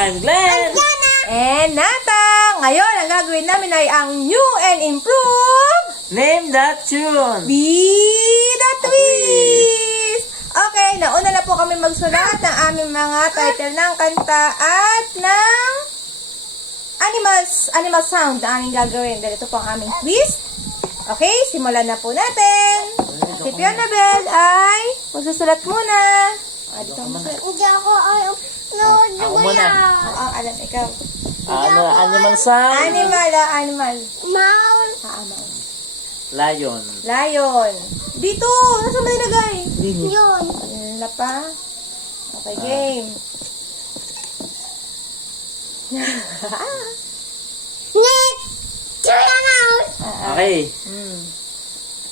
I'm Glenn! And Nata! Ngayon, ang gagawin namin ay ang new and improved Name that tune! Be the Twist! Okay, nauna na po kami magsulat ng aming mga title ng kanta at ng animal sound na aming gagawin. Dahil ito po ang aming twist. Okay, simulan na po natin. Si Fiona Bell ay magsusulat muna. Dito ang magsusulat. Hindi ako ayaw. No, Ako muna. Alam, ikaw. Animal sound? Animal. Mouse. Mouse. Lion. Lion. Dito! Nasaan ba nilagay? Yun. Wala pa. Okay, game. Net. Chula mouse. Okay. Mm.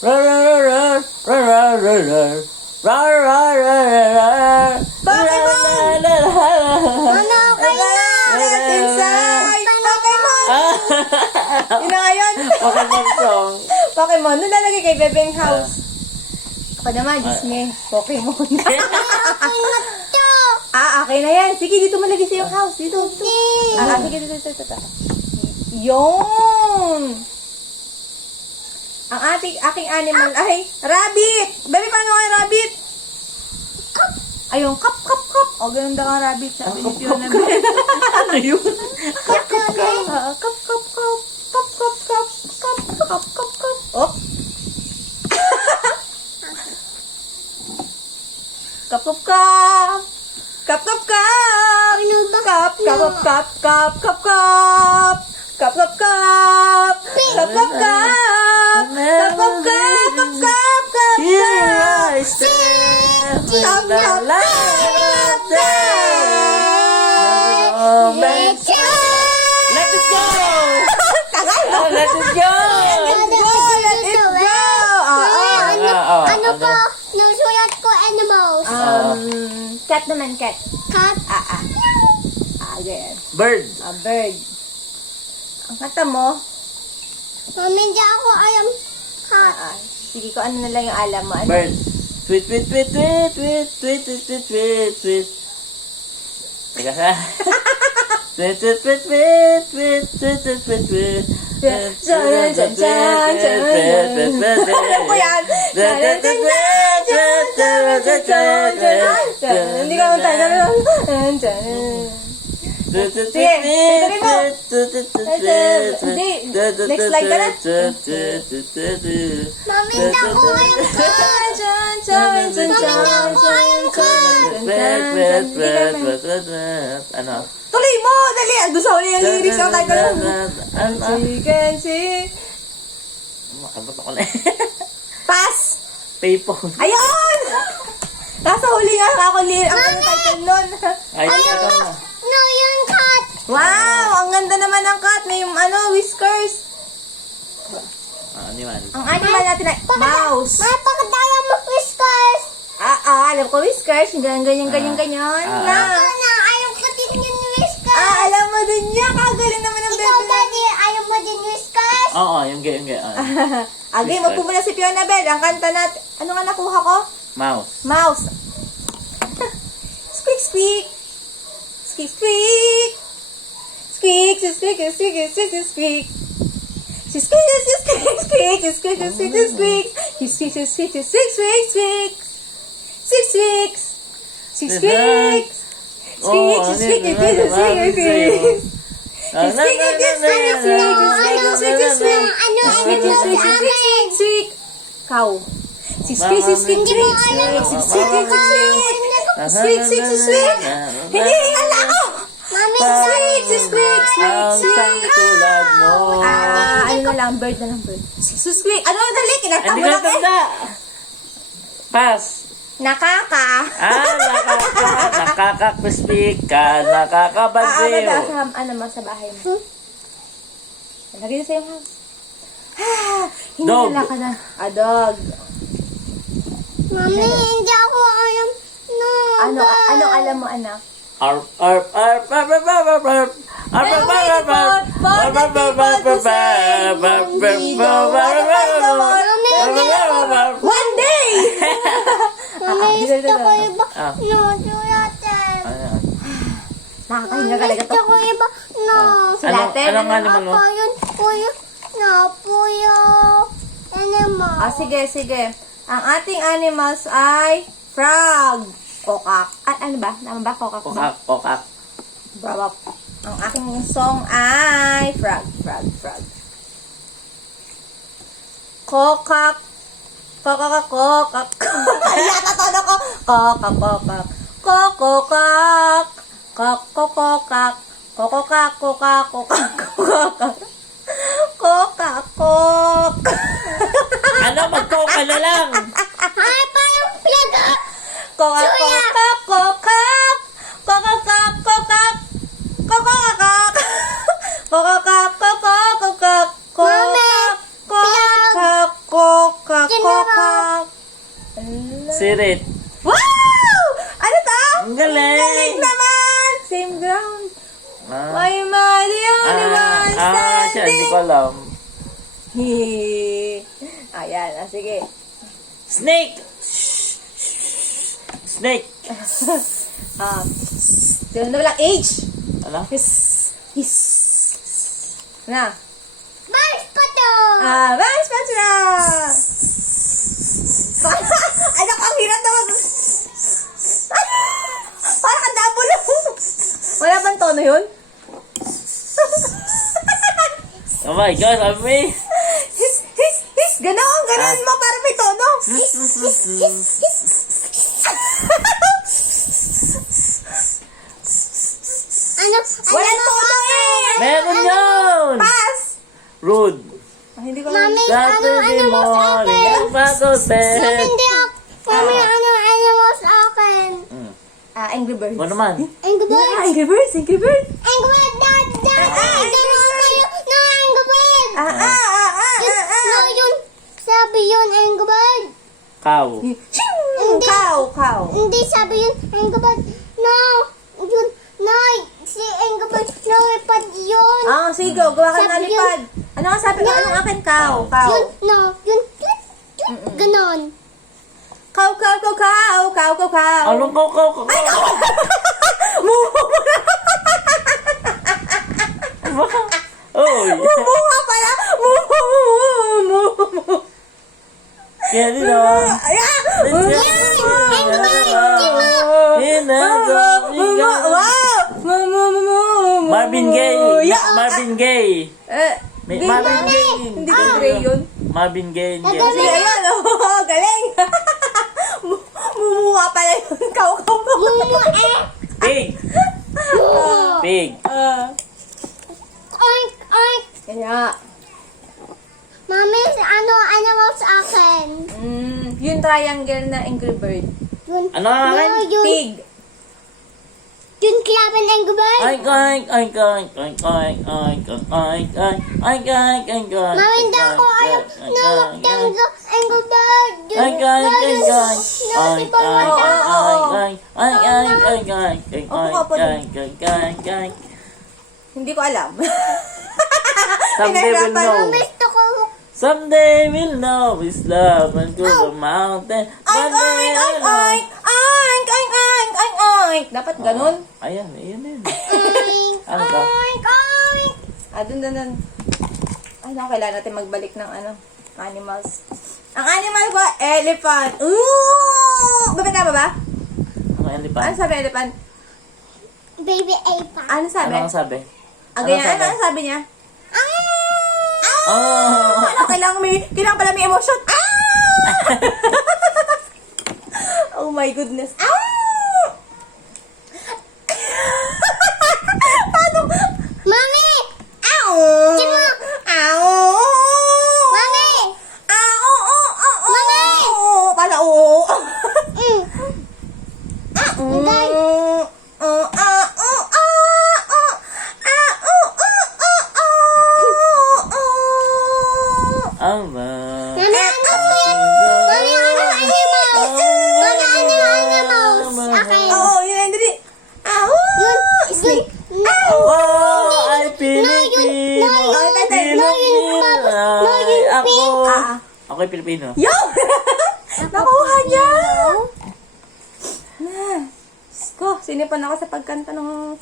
Roar, roar, roar, roar, roar, roar, roar. Roar, roar, roar, roar. Pokemon! Ano kayo? Let's inside! Pokemon! Yun na ngayon. Pokemon song. Pokemon. Doon lalagay kay Bebeng House. Ako naman, Disney. Pokemon. Okay na yan. Sige, dito malagay sa yung house. Dito. Sige, dito. Yun! Ang aking animal ay rabbit! Baby, paano kay rabbit? Ayun, kap. O, ganun daw ang rabbit. Sabi ni Fiona Bell. Ano yun? Kap. Oh. Kap. Here I stand with the light of day. Let it go! Let it go! Ano po? Nusulat ko animals. Cat naman, cat. Cat. Again. Bird. A bird. Ang kata mo, Mami, hindi ako alam. Cat. sige ko, ano na lang yung alam mo. Ano? Bird. Tweet, tweet, tweet, tweet, tweet, tweet, tweet, tweet, tweet, tweet. Teka sa. Tweet, tweet, tweet, tweet, tweet, tweet, tweet, tweet, tweet. Alam ko yan. Hindi ka naman tayo. Next slide ka na. Mami, hindi ako alam. Ano? Tuloy mo! Dali! Gusto ko na yung lyrics ng title mo. Ano? Chicken, Makabot ako na. Pass! Payphone. Ayun! Nasa huli nga ako ang title nun. Ay, ikaw na. No, yung cat. Wow! Ang ganda naman ng cat. May whiskers. Animal. Ang animal natin ay mouse. Bakit tayo mag-whiskers? Alam ko whiskers. Ganyan. Ako na, ayaw ko din yung whiskers. Alam mo din niya. Kagaling naman ng Ikaw, bebe. Daddy, ayaw mo din whiskers? Oo, yung gay. Agay, magpumula si Fiona Bell. Ang kanta natin. Ano nga nakuha ko? Mouse. Mouse. Squeak, squeak. Squeak, squeak. Squeak, squeak, squeak, squeak, squeak, squeak. Squeak, squeak, squeak, squeak, squeak, squeak, squeak, squeak. Squeak, squeak, squeak, squeak, squeak, squeak. Squeak, squeak. Squeak, squeak. Squeak, squeak, squeak, squeak, squeak. Cow. Hindi, ala ko! Mami, Ang tulad mo. Ano na lang, bird. Squeak. Ano, dali, kinanta Hindi mo ko lang eh. natanda. Pass. Nakaka. Nakaka-crispy ka, nakakabaliw. Sa bahay mo. Lagay na sa yung house. Hindi Dog. na ka na. Dog. Mami, hindi ako alam. No, Anong alam mo, anak? Arp, arp, arp, arp, arp, arp, arp, arp. Arp, arp, arp, arp, arp. Arp, arp, arp, arp, arp, arp. One day! Mami, gusto ko yung Ah. no, sulatin. Ayan. Nakakahinga talaga to. Gusto ko iba na. Silate. Anong animal mo? Apa yun? Kuya. Na puyo. Animal. Ah, sige, sige. Ang ating animals ay frog. Kokak. Ano ba? Tama ba? Kokak ba? Kokak. Bravo. Ang aking song ay frog, frog, frog. Kokak. Kokak, kokak. Yata tono ko. Kokak, kokak. Kokokak. Kokokak. Kokokak, kokak, kokak, kokak. Kokak, kok. Ano? Magkoka na lang. Ay, parang plaga. Kokak, kokak, kokak. Kokakak, kokak. Kokakak. Kokakak, kokak, kokak. Kokak, kokak, kokak, kokak. Sirit. Wow! Ano to? Ang galing. Galing naman! Same ground. Ah, Why am I the only one siya, hindi standing? ko alam. Ayan, sige. Snake! Snake! Doon na lang age. Ano? His. Na. Bars ko to. Vice President! Ano ang hirap naman. Parang ang dabo lang. Wala bang tono yun? Oh my God, Ami! His. Ganon mo para may tono. Ano? Walang tono eh. Meron yun! Pass. Rude. Hindi ko alam. Mami, Saturday mo sa morning, akin? ang bago bed. Hindi ako. Mami, ano mo sa akin? Angry Birds. Ano naman? Angry Birds? Yeah, Angry Birds. Angry Birds, dad. Ito mo kayo na Angry Birds. No, yun. Sabi yun, Angry Birds. Cow. Cow. Hindi sabi yun, Angry Birds. No, yun. No, si Angry Birds. No, ipad yun. Sige, gawa ka ng Sabi lipad. Ano nga sabi ko? Anong akin? Cow. Yun, no, yun. Ganon. Cow. Anong cow? Oy! Mumuha pala. Kaya na. Marvin Gaye. Marvin Gaye. Marvin Gaye. Hindi ko gray yun. Marvin Gaye. Sige, ayan. Galing. Mumuha pala yun. Cow. Pig. Pig. Oink, oink. Kaya, Mami, ano mo sa akin? yung triangle na Angry Bird. Yun. Ano ang akin? No, yun. Pig. Yun kaya Angry Birds. Oink, oink, oink, oink, oink, oink, oink, oink, oink, oink, oink, oink, oink. Mami, hindi ako alam na magtanggap Angry Birds. Yun. Oink, oink, oink, oink. No, Oink, si Papa oink, Tao. oink, oink, oink, oink, oink, oink, oink, Opo, oink, oink, oink, oink. Hindi ko alam. Someday we'll know. Gusto ko. Someday we'll know His love and go the mountain. Oink, oink, oink, oink. Oink, oink, oink, oink, oink. Dapat ganun. Ayan, ayan. Oink, Ano to? oink, oink. Dun. Kailangan natin magbalik ng animals. Ang animal ko, elephant. Bakit tama ba? Ano elephant? Ano sabi elephant? Baby Ape. Ano sabi? Ano ang sabi? Ganyan. Ano sabi niya? Oh! Kailangan pala may emotion. Oh my goodness. Paano? Mami! Ow! Timo! Ow! Mami! Mami! Pala, oo. Hindi. Ang Mami, ano yun? Mami, ano animals? Mami, ano animals? Akin. Oo, yun ang dali. Ow! Yun. Oh, ay Pilipino. Ay, ako. Ako'y Pilipino. Yo! Nakuha niya! Na. Ko, sinipan ako sa pagkanta ng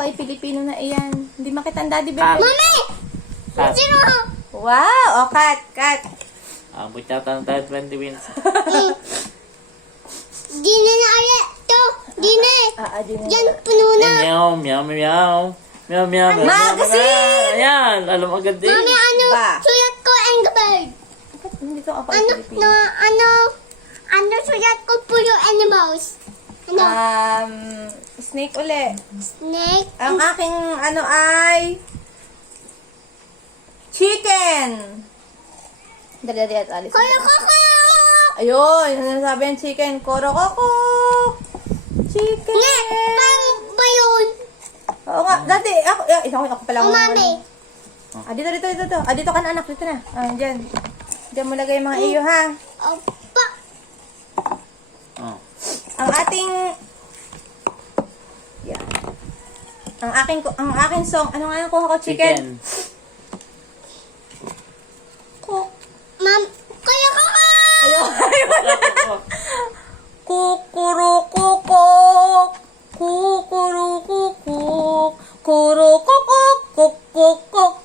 ako ay Pilipino na iyan. Hindi makita ang daddy, Cut. bebe. Mami! Cut. Sino? Wow! O, cut. Abot yata ng tayo 20 minutes. Di na na ulit. To. Di na. Di na. Yan, puno na. Meow, meow, meow. Meow, meow, meow. Magazine! Ayan, alam agad din. Mami, ano? Ba? Sulat ko Angry Bird. Ba't hindi to ako ay Ano? Pilipino? Ano sulat ko po yung animals? Ano? Snake uli. Snake? Ang aking ano ay chicken. Dali, at alis. Kaya ko. Ayun, ano sabi yung chicken? Korokoko. Chicken. Nga, pang ba yun? Oo nga, dati, ako pala. O, Mami. Dito. Dito ka na, anak. Dito na. Dyan. Diyan mo lagay yung mga iyo, ha? Opa. Oh. Ang ating... Yan. Ang aking song, ano nga yung kuha ko? Chicken. Ma'am, kaya ko. Ayun. Chicken. Kukurukukuk. Kukurukukuk. Kurukukuk. Kukurukukuk.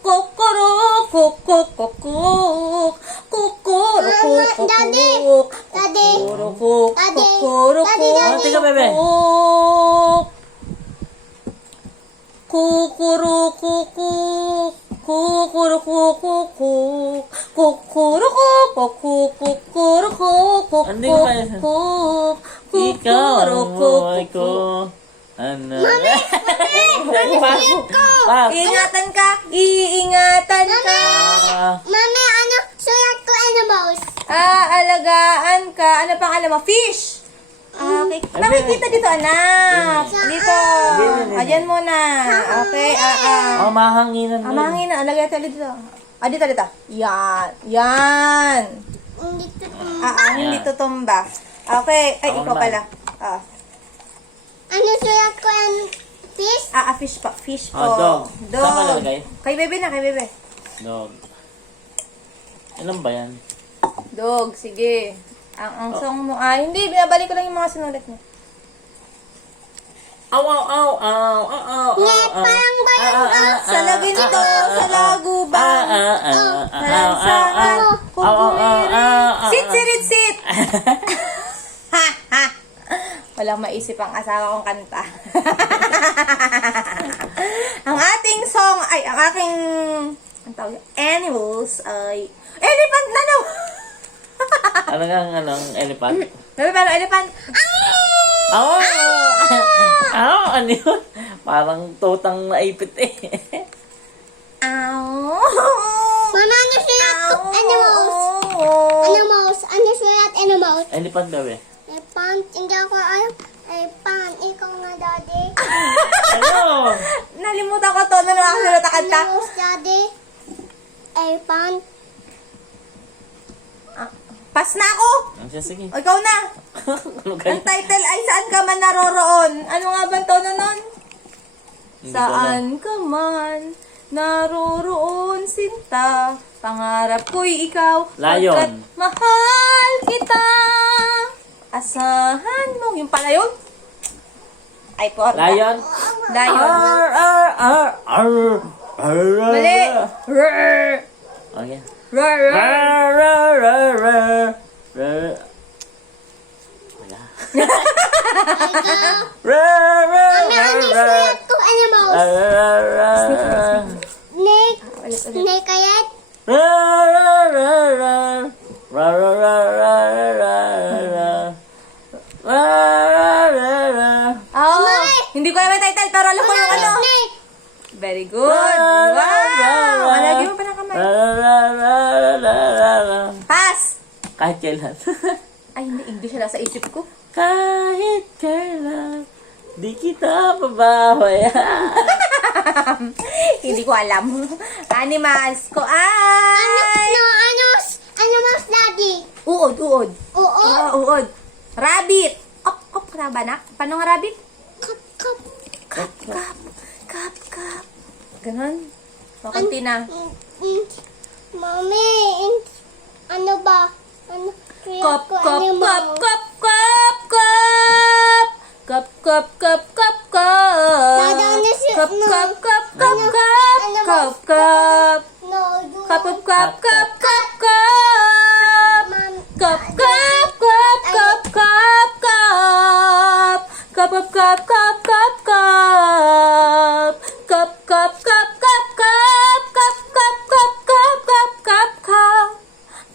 Kukurukukuk. Daddy. Kukurukukuk. Oh, tika, bebe. Kukurukukuk. Kukurukukuk. Kukurukukuk. Hindi ko kaya. Ikaw ang buhay ko. Ano? Pas. Iingatan ka. Iingatan ka. Mami, ano sulat ko animals? Alagaan ka. Ano pang alam mo? Fish. Okay. Makikita dito, anak. Dito. Ayan muna. Okay. Oh, mahanginan din. Mahangin na. Lagay natin dito. Dito. Yan. Dito. Hindi tutumba. Okay. Ay, Ako ikaw naman. pala. Ano sulat ko ang fish? Fish pa. Fish po. Dog. Saan ka lalagay? Kay bebe na, kay bebe. Dog. Ilan ba yan? Dog, sige. Ang song mo ay, hindi, binabalik ko lang yung mga sinulat mo. Aw, aw, aw, aw, aw, aw, Nga, parang ba yung Sa lagi nito, sa lagu ba? Lansangan, kukuwirin. Sit! Ha! Walang maisip ang asawa kong kanta. Ang ating song, ang aking, ang tawag, animals ay, elephant na naman! Ano nga ang elephant? Bebe, paano elephant? Oh! Ano yun? Parang tutang naipit eh. Ow! Mama, ano sulat ko animals? Animals. Ano sulat animals? Elephant daw eh. Elephant. Hindi ako alam. Elephant. Ikaw nga, daddy. Ano? Nalimutan ko to na nakasulat na kanta. Animals, daddy. Elephant. Pas na ako! Sige. O, ikaw na! Ano Ang kayo? title ay Saan Ka Man Naroroon? Ano nga ba ang tono nun? Hindi ko alam. Saan ka man naroroon, sinta, pangarap ko'y ikaw. Lion. Pagkat mahal kita. Asahan mo. Yung pala yun? Ay, porta. Lion? Lion. Mali. Rrr. Okay. Rrr. Wala. Mami, ano sulat ko animals? Snake. Ulit. Snake kayat? Hindi ko alam yung title, pero alam ko yung ano. Snake. Very good. Wow. Malagi mo pa ng kamay. Pass. Kahit kailan. Ay, hindi. English na sa isip ko. Kahit kailan, di kita pababayaan. Hindi ko alam. Animals ko ay... Animals, daddy. Uod. Oo. Uod. Rabbit. Kop, kraba na. Paano nga rabbit? Kap. Kap. Ganon. Makunti na. Mami, ano ba? Ano? Kop. Dada, cup, cup, cup, cup. Cup, cup, cup, cup, cup. Cup, cup, cup, cup, cup, cup, cup.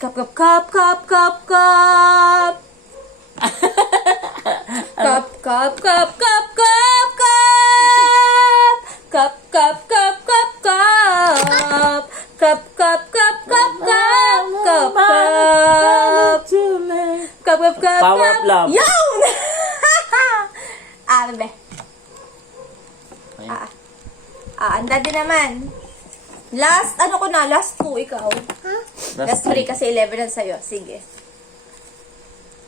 Cup, cup, cup, cup, cup, cup. Cup, cup, cup, cup, cup, cup. Cup, cup, cup, cup, cup. Cup, cup, cup, cup, cup. Cup, cup. Cup, cup, cup, Power cup. of love. Yun! Bebe. Ayan. Ang daddy naman. Last 2, ikaw. Last 3 kasi 11 ang sa'yo. Sige.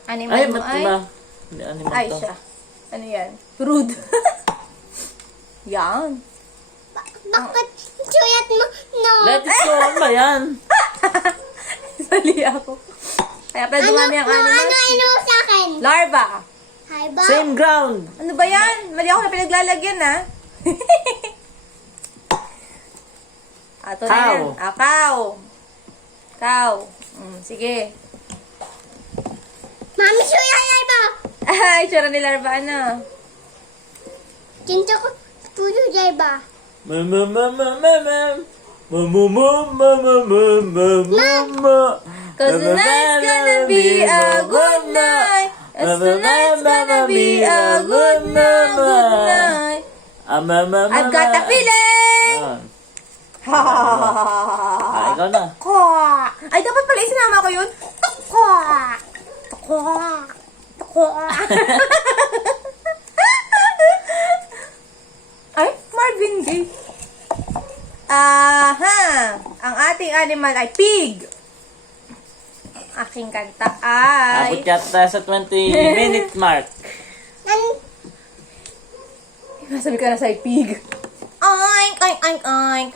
Animal Ay, mo ba't ay? diba? Hindi, animal Ay, to. siya. Ano yan? Rude. Yan. Bakit suyat mo? No. Let it go, ano ba yan? Sali ako. Kaya pala dumami ang animals. Ano sa akin? Larva. Hi ba? Same ground. Ano ba yan? Mali ako na pinaglalagyan, ha? Ato na Cow. yan. Cow. Cow. Sige. Mami, suyat ba? Ay, tsura ni larva, ano? Kinto ko, tuyo jay ba? Mama, mama, mama. Mama, mama, mama, mama, mama. Cause tonight's gonna be a good night. Cause tonight's gonna be a good night. Good night. I've got a feeling. Ikaw na. Kwa! Ay, dapat pala isinama ko yun. Kwa! Kwa! Kwa! Ay, Marvin Gaye. Aha! Ang ating animal ay pig. Aking kanta ay... Abot yata sa 20-minute mark. Masabi ka na sa'y pig. Oink, oink, oink, oink.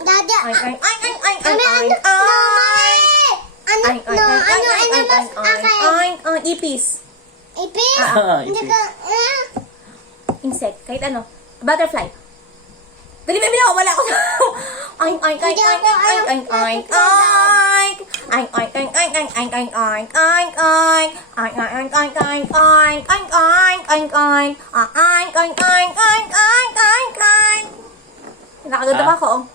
Daddy, Oink, oink, oink, oink, oink, ano, oink, ano, oink. ano, Oink, oink, no, oink, ano, oink, ano, oink, mas oink, akin? oink, oink, ipis. Ipis? Hindi Ipis. ka, Insect, kahit ano. Butterfly. Dali, baby, wala ako. Oink, oink, oink, oink, oink, oink, oink, oink. Oink, oink, oink, oink, oink, oink, oink, oink, oink, oink. Oink, oink, oink, oink, oink, oink, oink, oink, oink, oink. Oink, oink, oink, oink, oink, oink, oink. Nakaganda ba ako?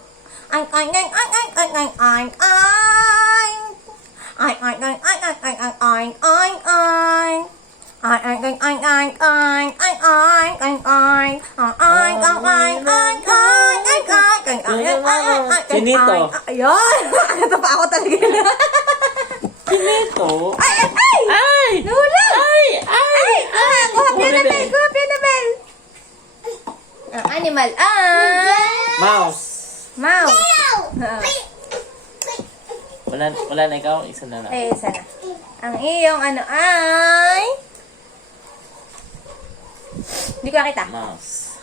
Oink, oink, oink, oink, oink, oink, oink, oink, oink. Oink, oink, oink, oink, oink, oink, oink, oink, oink, oink. Oink, oink, oink, oink, oink, oink, oink, oink, oink, oink. Oink, oink, oink, oink, oink, oink, oink, oink, oink, oink. Chinito. Ayun! Ito pa ako talaga na. Chinito. Ay, ay, ay! Ay! Nahula! Ay! Ay! Ay! Kuha Pianabel! Kuha Pianabel! Ang animal ay... Mouse. Mouse. Wala na ikaw. Isa na lang. Eh, sana. Ang iyong ano ay... Hindi ko nakita. Mouse.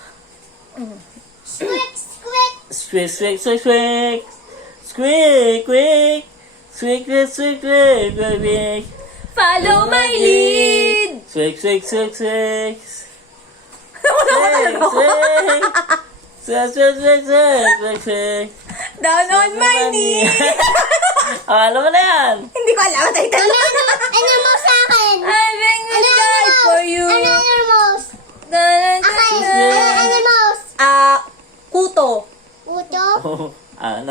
squeak, squeak. Squeak, squeak, squeak, squeak. Squeak, squeak. Squeak, squeak, squeak, squeak, squeak. Follow my lead! Squeak, squeak, squeak, squeak. Wala ko talaga ako. Squeak, squeak, squeak, squeak, squeak, squeak. Down on my knee! Alam mo na yan. Hindi ko alam. Title. Ano mo sa akin? I bring this guide for you. Ano animals? Dun, dun, Akin, dun, dun. ano animals? Kuto. Uto?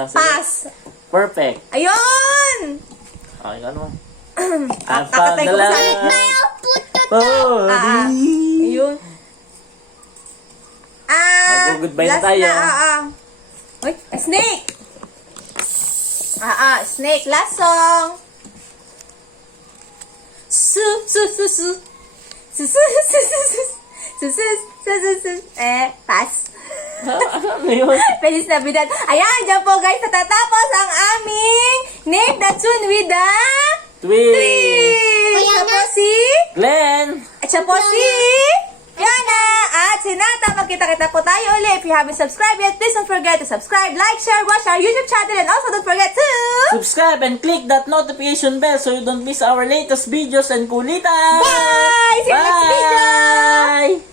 Sige. Pass. Perfect. Ayun! Okay, ikaw naman. kakatay ko pa sa akin. Tayo, puto to. Ayun. Mag-goodbye na last tayo. Uy, snake! Snake. Last song. Su. Pass. Ano yun? Feliz Navidad. Ayan, dyan po guys, natatapos ang aming Name the Tune with the Twins. Twins. Siya po si... Glenn. At siya po si... Fiona. At si Nata. Magkita-kita po tayo ulit. If you haven't subscribed yet, please don't forget to subscribe, like, share, watch our YouTube channel, and also don't forget to... Subscribe and click that notification bell so you don't miss our latest videos and kulitan. Bye! See you next video! Bye!